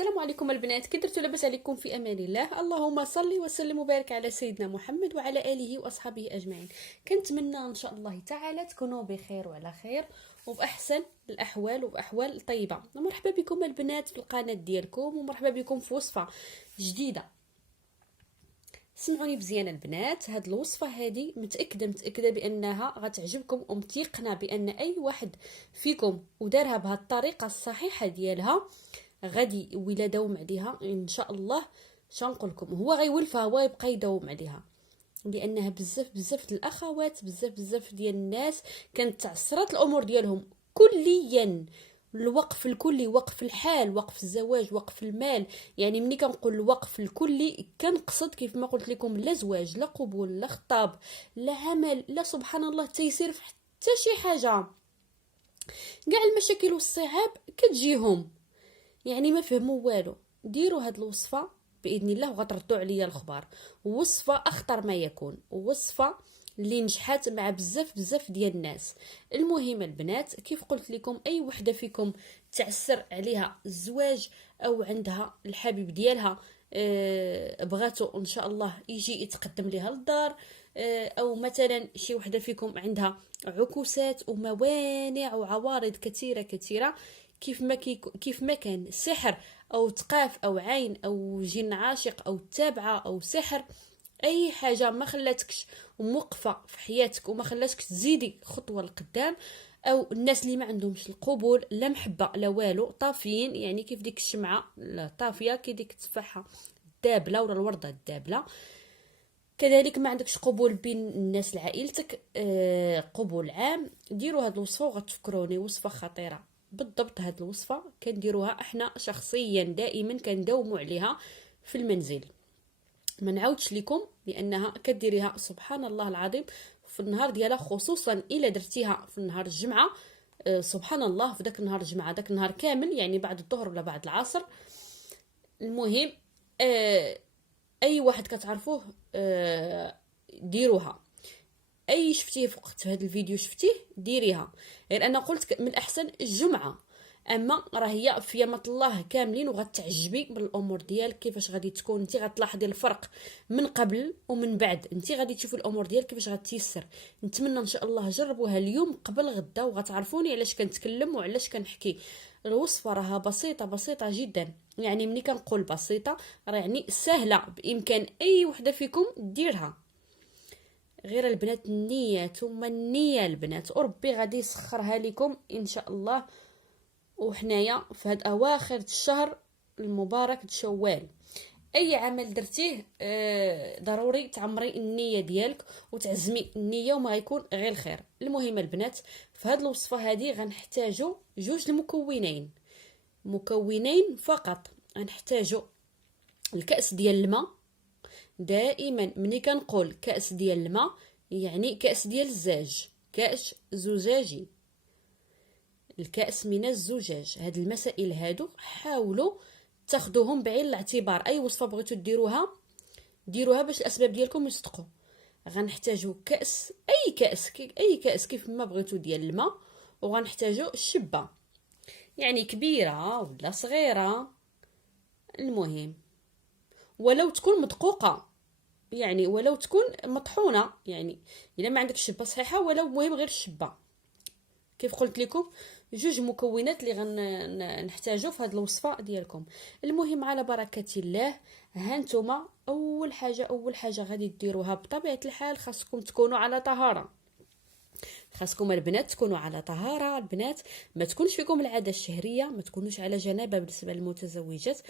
السلام عليكم البنات، كي درتو؟ لاباس عليكم؟ في امان الله. اللهم صل وسلم وبارك على سيدنا محمد وعلى اله واصحابه اجمعين. كنتمنى ان شاء الله تعالى تكونوا بخير وعلى خير وباحسن الاحوال وباحوال طيبه. مرحبا بكم البنات في القناه ديالكم، ومرحبا بكم في وصفه جديده. سمعوني مزيان البنات، هاد الوصفه هادي متاكده بانها غتعجبكم، ومتيقنه بان اي واحد فيكم ودارها بهاد الطريقه الصحيحه ديالها غادي ولا داوم عليها ان شاء الله. شنقول لكم، هو غيولفها، هو يبقى يداوم عليها، لانها بزاف الاخوات، بزاف ديال الناس كانت تعثرات الامور ديالهم كليا. الوقف الكلي، وقف الحال، وقف الزواج، وقف المال. يعني ملي كنقول الوقف الكلي كنقصد كيف ما قلت لكم لا زواج لا قبول لا خطاب لا عمل لا سبحان الله تيسير في حتى شي حاجه. كاع المشاكل والصعاب كتجيهم، يعني ما فهموا والو. ديروا هاد الوصفه باذن الله وغتردوا عليا الخبار. وصفه اخطر ما يكون، وصفه اللي نجحات مع بزاف ديال الناس. المهم البنات، كيف قلت لكم، اي وحده فيكم تعسر عليها الزواج او عندها الحبيب ديالها بغاتو ان شاء الله يجي يتقدم لها للدار، او مثلا شي وحده فيكم عندها عكوسات وموانع وعوارض كثيره، كيف ما كان سحر او تقاف او عين او جن عاشق او تابعه او سحر، اي حاجه ما خلاتكش موقفه في حياتك وما خلاتك تزيدي خطوه لقدام، او الناس اللي ما عندهمش القبول لا محبه لا والو، طافيين، يعني كيف ديك الشمعه لا طافيه، كي ديك التفاحه الدابله ولا الورده الدابله، كذلك ما عندكش قبول بين الناس لعائلتك، قبول عام. ديروا هاد الوصفه وغتفكروني وصفه خطيره بالضبط. هاد الوصفه كنديروها احنا شخصيا، دائما كنداوموا عليها في المنزل. ما نعاودش لكم لانها كديريها سبحان الله العظيم في النهار ديالها، خصوصا الا درتيها في نهار الجمعه. سبحان الله، في داك نهار الجمعه، داك النهار كامل، يعني بعد الظهر ولا بعد العصر. المهم اي واحد كتعرفوه ديروها. اي شفتيه في وقت هذا الفيديو شفتيه ديريها، غير انا قلت من الاحسن الجمعه، اما راه هي في يامات الله كاملين، وغتعجبي بالامور ديالك كيفاش غادي تكون. انت غتلاحظي الفرق من قبل ومن بعد، انت غادي تشوفي الامور ديالك كيفاش غتيسر. نتمنى ان شاء الله جربوها اليوم قبل غدا، وغتعرفوني علاش كنتكلم وعلاش كنحكي. الوصفه راها بسيطه جدا، يعني ملي كنقول بسيطه راه يعني سهله، بامكان اي وحده فيكم ديرها. غير البنات النية ثم النية البنات، وربي غادي يسخرها لكم ان شاء الله. وحنايا في هاد اواخر الشهر المبارك شوال، اي عمل درتيه ضروري تعمري النيه ديالك وتعزمي النيه، وما غيكون غير الخير. المهم البنات، في هاد الوصفه هادي غنحتاجو جوج مكونين فقط. غنحتاجو الكأس ديال الماء. دائما ملي كنقول كأس ديال الماء يعني كأس ديال الزاج، كأس زجاجي، الكأس من الزجاج. هاد المسائل هادو حاولوا تاخدوهم بعين الاعتبار. اي وصفه بغيتو ديروها باش الاسباب ديالكم يصدقوا. غنحتاجو كأس، اي كأس كيف ما بغيتو ديال الماء، وغنحتاجو الشبه، يعني كبيره ولا صغيره، المهم ولو تكون مدقوقه، يعني ولو تكون مطحونه، يعني الا ما عندك شبه صحيحه، ولو مهم غير الشبه. كيف قلت لكم، جوج مكونات اللي غنحتاجو في هذه الوصفه ديالكم. المهم على بركه الله، هانتوما اول حاجه غادي ديروها بطبيعه الحال، خاصكم تكونوا على طهاره. خاصكم البنات تكونوا على طهاره. البنات ما تكونش فيكم العاده الشهريه، ما تكونوش على جنابه بالنسبه للمتزوجات.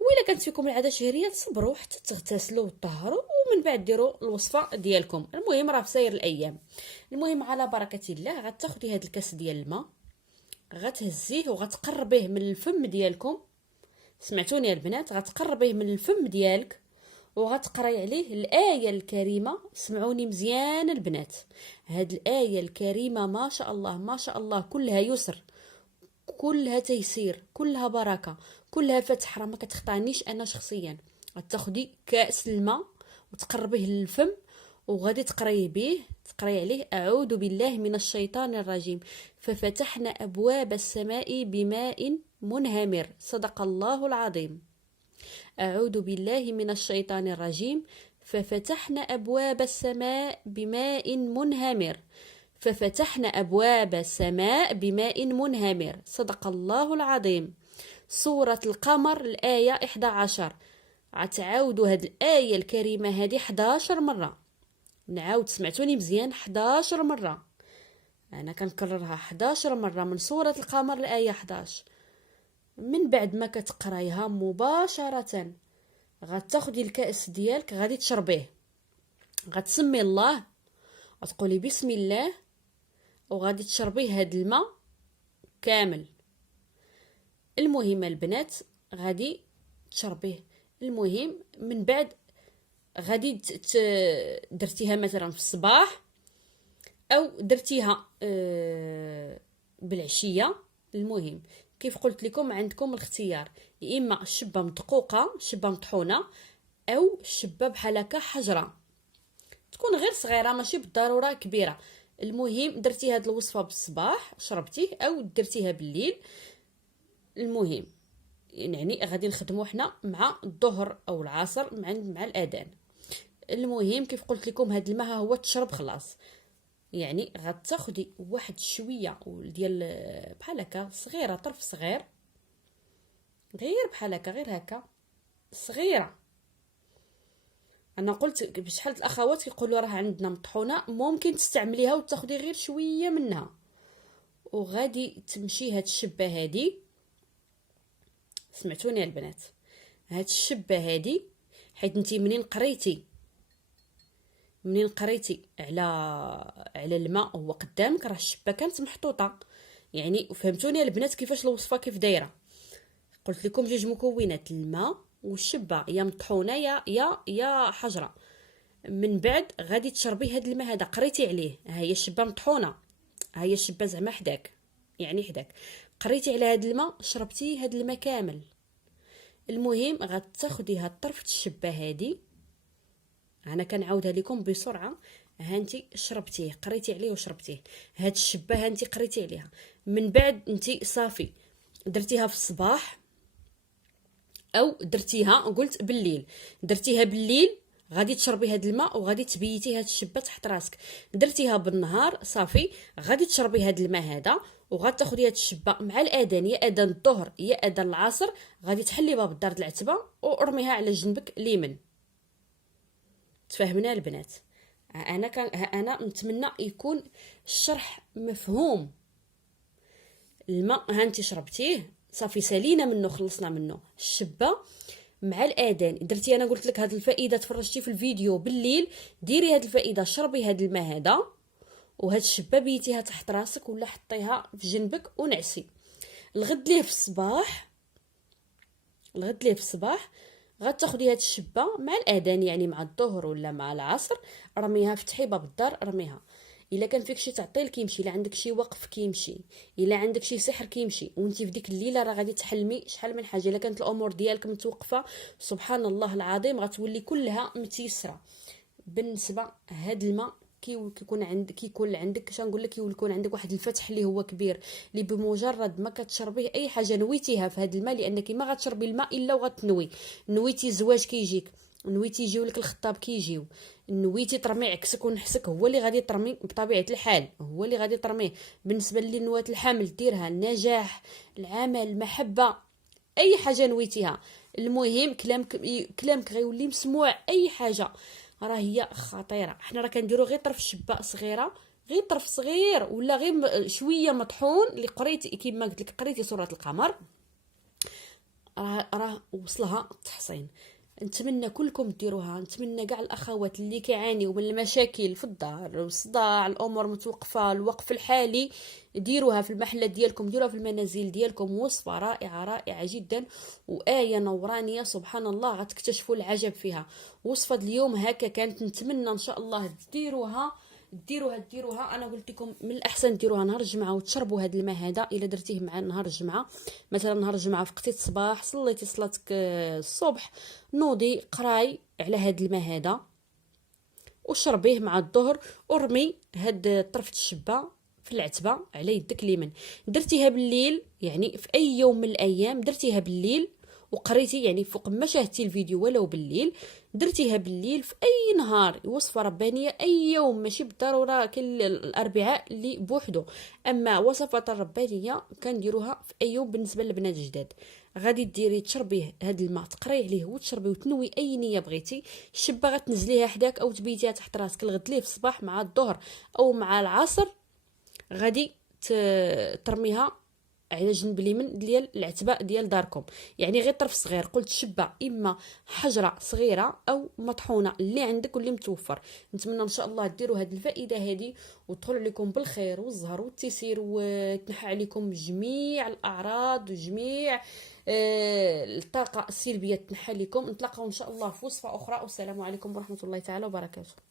وإلا كانت فيكم العاده الشهريه تصبروا حتى تغتسلوا وتطهروا، ومن بعد ديروا الوصفه ديالكم. المهم راه في سير الايام. المهم على بركه الله، غتاخدي هذا الكاس ديال الماء، غتهزيه وغتقربيه من الفم ديالكم. سمعتوني البنات؟ غتقربيه من الفم ديالك وغتقراي عليه الآية الكريمة. سمعوني مزيان البنات، هاد الآية الكريمة ما شاء الله ما شاء الله كلها يسر، كلها تيسير، كلها بركة، كلها فتح، راه ما كتخطانيش انا شخصيا. غتاخدي كاس الماء وتقربيه للفم، وغادي تقراي عليه اعوذ بالله من الشيطان الرجيم، ففتحنا ابواب السماء بماء منهمر. صدق الله العظيم. أعوذ بالله من الشيطان الرجيم. ففتحنا أبواب السماء بماء منهمر. ففتحنا أبواب السماء بماء منهمر. صدق الله العظيم. سورة القمر الآية 11. غتعاودوا هاد الآية الكريمة هادي 11 مرة. نعاود، سمعتوني مزيان، 11 مرة. أنا كنكررها 11 مرة من سورة القمر الآية 11. من بعد ما كتقرايها مباشرة غتاخدي الكأس ديالك، غادي تشربيه، غتسمي الله، غتقولي بسم الله، وغادي تشربيه هاد الماء كامل. المهم البنات غادي تشربيه. المهم من بعد غادي درتيها مثلا في الصباح او درتيها بالعشيه. المهم كيف قلت لكم عندكم الاختيار، يا اما الشبه مدقوقه، شبه مطحونه، او شبه بحال هكا حجره تكون غير صغيره ماشي بالضروره كبيره. المهم درتي هاد الوصفه بالصباح شربتيه او درتيها بالليل. المهم يعني غادي نخدموا حنا مع الظهر او العصر مع الاذان. المهم كيف قلت لكم هاد الماء هو تشرب خلاص، يعني غتاخدي واحد شويه ديال بحال هكا صغيره، طرف صغير، غير بحال هكا، غير هكا صغيره. انا قلت بشحال الاخوات كيقولوا راه عندنا مطحونه، ممكن تستعمليها وتاخدي غير شويه منها، وغادي تمشي هاد الشبه هادي. سمعتوني البنات؟ هاد الشبه هادي حيت انتي منين قريتي على الماء هو قدامك، راه الشبه كانت محطوطه، يعني فهمتوني البنات كيفاش الوصفه كيف دايره؟ قلت لكم جوج مكونات، الماء والشبه، يا مطحونه يا حجره. من بعد غادي تشربي هاد الماء هذا، قريتي عليه، ها هي الشبه مطحونه، ها هي الشبه زعما حداك، يعني حداك، قريتي على هاد الماء، شربتي هاد الماء كامل. المهم غتاخدي هاد طرفه الشبه هادي، انا كنعاودها لكم بسرعه. هانتي شربتيه، قريتي عليه وشربتيه، هاد الشبه هانتي قريتي عليها. من بعد انتي صافي درتيها في الصباح او درتيها قلت بالليل، درتيها بالليل غادي تشربي هاد الماء وغادي تبيتي هاد الشبه تحت راسك. درتيها بالنهار صافي غادي تشربي هاد الماء هذا، وغتاخدي هاد الشبه مع الاذان، يا اذان الظهر يا اذان العصر، غادي تحلي باب الدار العتبه ورميها على جنبك اليمين. تفهمنا البنات؟ انا نتمنى يكون الشرح مفهوم. الماء هانتي شربتيه صافي، سالينا منه، خلصنا منه. الشبه مع الاذان درتي، انا قلت لك هذه الفائده تفرجتي في الفيديو بالليل، ديري هذه الفائده، شربي هذا الماء هذا، وهاد الشبه بيتيها تحت راسك ولا حطيها في جنبك ونعسي. الغد ليه في الصباح غتاخدي هاد الشبه مع الاذان، يعني مع الظهر ولا مع العصر، رميها، فتحي باب الدار رميها. الا كان فيك شي تعطيل كيمشي، الا عندك شي وقف كيمشي، الا عندك شي سحر كيمشي، وانتي في ديك الليله راه غادي تحلمي شحال من حاجه. الا كانت الامور ديالك متوقفه، سبحان الله العظيم غتولي كلها متيسره. بالنسبه هاد الماء كيكون عندك كيش نقول لك، يكون عندك واحد الفتح اللي هو كبير، اللي بمجرد ما كتشربيه اي حاجه نويتيها في هذا الماء، لانك ما غتشربي الماء الا وغتنوي. نويتي الزواج كيجيك، نويتي يجيو لك الخطاب كيجيو، نويتي ترمي عكسك ونحسك، هو اللي غادي ترمي بطبيعه الحال، هو اللي غادي ترميه. بالنسبه لنواه الحمل ديرها، النجاح، العمل، المحبه، اي حاجه نويتيها. المهم كلامك غيولي مسموع، اي حاجه راه هي خطيره. حنا راه كنديروا غير طرف شباء صغيره، غير طرف صغير ولا غير شويه مطحون، اللي قريتي كيما قلت لك قريتي سوره القمر، راه وصلها التحصين. نتمنى كلكم ديروها، نتمنى كاع الاخوات اللي كيعانيوا من المشاكل في الدار، الصداع، الامور متوقفه، الوقف الحالي، ديروها في المحلات ديالكم، ديروها في المنازل ديالكم. وصفه رائعه جدا، وايه نورانيه، سبحان الله غتكتشفوا العجب فيها. وصفه اليوم هكا كانت، نتمنى ان شاء الله ديروها. انا قلت لكم من الاحسن ديروها نهار الجمعه وتشربوا هذا الماء هذا. الا درتيه مع نهار الجمعه، مثلا نهار الجمعه فقتي الصباح، صليتي صلاتك الصبح، نوضي قراي على هذا الماء هذا وشربيه مع الظهر، ورمي هاد طرفه الشبه في العتبه على يدك اليمين. درتيها بالليل، يعني في اي يوم من الايام درتيها بالليل وقريتي، يعني فوق ما شاهدتي الفيديو ولو بالليل، درتيها بالليل في اي نهار، وصفه ربانيه اي يوم، ماشي بالضروره كل الاربعاء اللي بوحدو. اما وصفات الربانيه كنديروها في اي يوم بالنسبه للبنات الجداد. غادي ديري تشربيه هذا الماء، تقريه عليه وتشربيه وتنوي اي نيه بغيتي. الشبه غتنزليها حداك او تبيتيها تحت راسك الغد، في الصباح مع الظهر او مع العصر. غادي ترميها على جنب اليمين ديال العتبه ديال داركم، يعني غير طرف صغير. قلت شبه اما حجره صغيره او مطحونه اللي عندك واللي متوفر. نتمنى ان شاء الله ديروا هذه الفائده هذه وتدخل عليكم بالخير والزهر والتيسير، وتنحى عليكم جميع الاعراض وجميع الطاقه السلبيه تنحى لكم. نتلاقاو ان شاء الله في وصفه اخرى، والسلام عليكم ورحمه الله تعالى وبركاته.